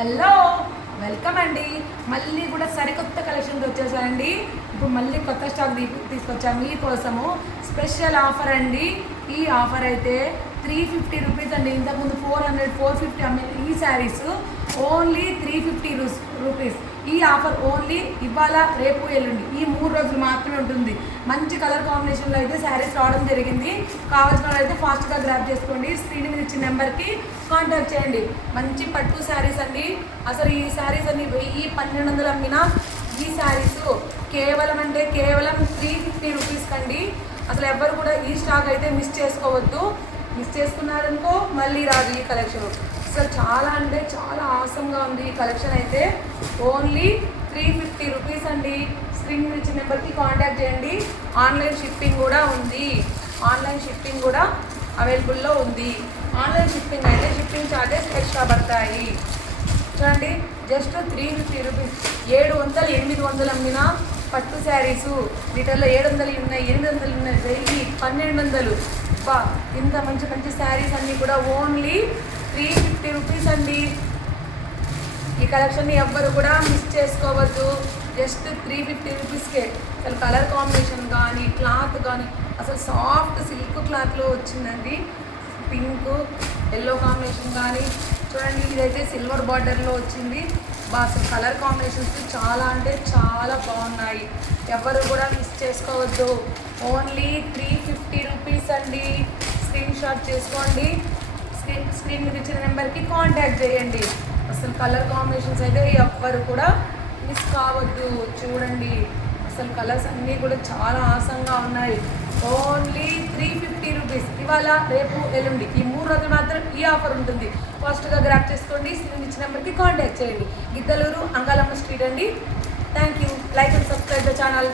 Hello welcome అండి. మళ్ళీ కూడా సరికొత్త కలెక్షన్తో వచ్చేసానండి. ఇప్పుడు మళ్ళీ కొత్త స్టాక్ తీసుకొచ్చాను మీకోసము. స్పెషల్ ఆఫర్ అండి. ఈ ఆఫర్ అయితే 350 రూపీస్ అండి. ఇంతకుముందు 400 450 అమ్మే ఈ శారీస్ ఓన్లీ 350 రూపీస్. ఈ ఆఫర్ ఓన్లీ ఇవాళ రేపు ఎల్లుండి ఈ 3 రోజులు మాత్రమే ఉంటుంది. మంచి కలర్ కాంబినేషన్లో అయితే శారీస్ రావడం జరిగింది. కావాల్సిన వాళ్ళు అయితే ఫాస్ట్గా గ్రాప్ చేసుకోండి. స్క్రీన్ మీద ఇచ్చిన నెంబర్కి కాంటాక్ట్ చేయండి. మంచి పట్టు శారీస్ అండి. అసలు ఈ శారీస్ అన్ని 1000-1200 అమ్మినా ఈ శారీస్ కేవలం 350 రూపీస్ కండి. అసలు ఎవ్వరు కూడా ఈ స్టాక్ అయితే మిస్ చేసుకోవద్దు. మిస్ చేసుకున్నారనుకో మళ్ళీ రాదు ఈ కలెక్షన్. అసలు చాలా అంటే చాలా ఆసంగా ఉంది ఈ కలెక్షన్ అయితే. ఓన్లీ 350 రూపీస్ అండి. స్క్రీన్ మీద ఇచ్చిన నెంబర్కి కాంటాక్ట్ చేయండి. ఆన్లైన్ షిప్పింగ్ కూడా ఉంది. ఆన్లైన్ షిప్పింగ్ కూడా అవైలబుల్లో ఉంది. ఆన్లైన్ షిప్పింగ్ అయితే షిప్పింగ్ ఛార్జెస్ ఎక్స్ట్రా పడతాయి. చూడండి, జస్ట్ 350 రూపీస్. 700-800 అమ్మిన పట్టు శారీసు వీటిల్లో 700 ఉన్నాయి, 800 ఉన్నాయి, 1000, 1200. బా, ఇంత మంచి మంచి శారీస్ అన్నీ కూడా ఓన్లీ 350 రూపీస్ అండి. ఈ కలెక్షన్ని ఎవ్వరు కూడా మిస్ చేసుకోవద్దు. జస్ట్ 350 రూపీస్కే. అసలు కలర్ కాంబినేషన్ కానీ క్లాత్ కానీ అసలు సాఫ్ట్ సిల్క్ క్లాత్లో వచ్చిందండి. పింక్ ఎల్లో కాంబినేషన్ కానీ చూడండి, ఇదైతే సిల్వర్ బార్డర్లో వచ్చింది. అసలు కలర్ కాంబినేషన్స్ చాలా అంటే చాలా బాగున్నాయి. ఎవరు కూడా మిస్ చేసుకోవద్దు. ఓన్లీ 350 రూపీస్ అండి. స్క్రీన్ షాట్ చేసుకోండి. స్క్రీన్ మీద ఇచ్చిన నెంబర్కి కాంటాక్ట్ చేయండి. అసలు కలర్ కాంబినేషన్స్ అయితే ఎవ్వరు కూడా మిస్ కావద్దు. చూడండి, అసలు కలర్స్ అన్నీ కూడా చాలా ఆసంగా ఉన్నాయి. Only 350 rupees. ఇవాళ రేపు ఎల్లుండి ఈ 3 రోజులు మాత్రం ఈ ఆఫర్ ఉంటుంది. ఫాస్ట్గా గ్రాప్ చేసుకోండి. స్క్రీన్ ఇచ్చిన నెంబర్కి కాంటాక్ట్ చేయండి. గిద్దలూరు అంకాలమ్మ స్ట్రీట్ అండి. Thank you. Like and subscribe the channel.